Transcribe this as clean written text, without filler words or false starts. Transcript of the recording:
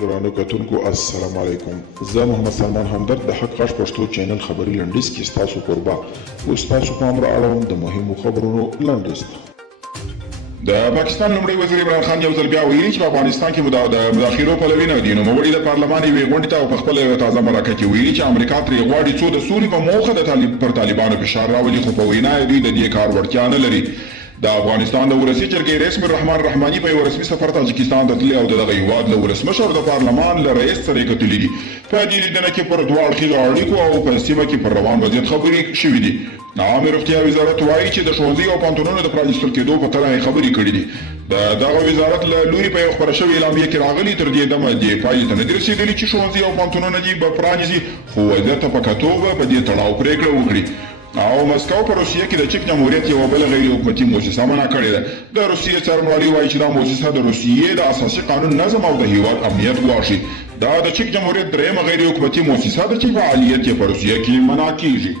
درانه کتونکو السلام علیکم. زه محمد سلمان همدرد د حق غږ پښتو چینل خبري لنډیز کې ستاسو کوربه اوس تاسو پام را اړوم د مهمو خبرونو لنډیز ته. د پاکستان لومړی وزیر عمران خان یو ځل بیا ویلي چې په افغانستان کې د مداخلو پلوي نه دي. نوموړي د پارلمان یوې غونډې ته په خپله یوه تازه مرکه کې ویلي چې امریکا ترې غواړي څو د سولې په موخه پر طالبانو فشار راولي، خو په وینا یې دوی د دې کار وړتیا نه لري. د افغانستان د ولسي جرګې رئیس الرحمن رحماني په یو رسمي سفر تاجکستان ته تللی او د دغه هیواد له ولسمشر د پارلمان له رئیس سره یې کتلي دي. په دې لیدنه کې پر دوه اړخیزو اړیکو او په سیمه کې پر روان وضعیت خبرې شوي دي. عامه روغتیا وزارت وایي چې د ښوونځیو او پوهنتونونو د پرانیستل کېدو په تړاو یې خبرې کړي دي. د دغه وزارت له لوري په یو خپره شوې اعلامیه کې راغلي تر دې دمه دې پایلې ته نه دي رسېدلي چې ښوونځي او پوهنتونونه دې به پرانیزي، خو وضعیت ته په کتو به په دې تړاو پرېکړه وکړي. او مسکو په روسیه کې د چک جمهوریت یوه بله غیر حکومتي موسسه منع کړې ده. د روسیې څارنوالي وایي چې دا موسسه د روسیې د اساسي قانون نظم او د هیواد امنیت ګواښي. دا د چک جمهوریت درېیمه غیر حکومتي موسسه ده چې فعالیت یې په روسیه کې منع کیږي.